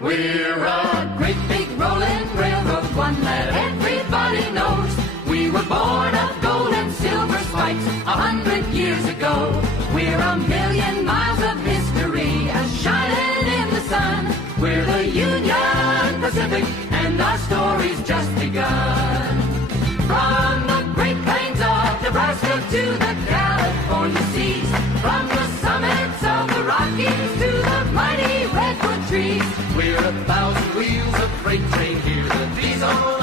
We're a great big rolling railroad, one that everybody knows. We were born of gold and silver spikes 100 years ago. We're a million miles of history, a shining in the sun. We're the Union Pacific, and our story's just begun. From the Great Plains of Nebraska to the California seas, from the summits of the Rockies to the mighty redwood trees, we're 1,000 wheels of freight train here, the Trees on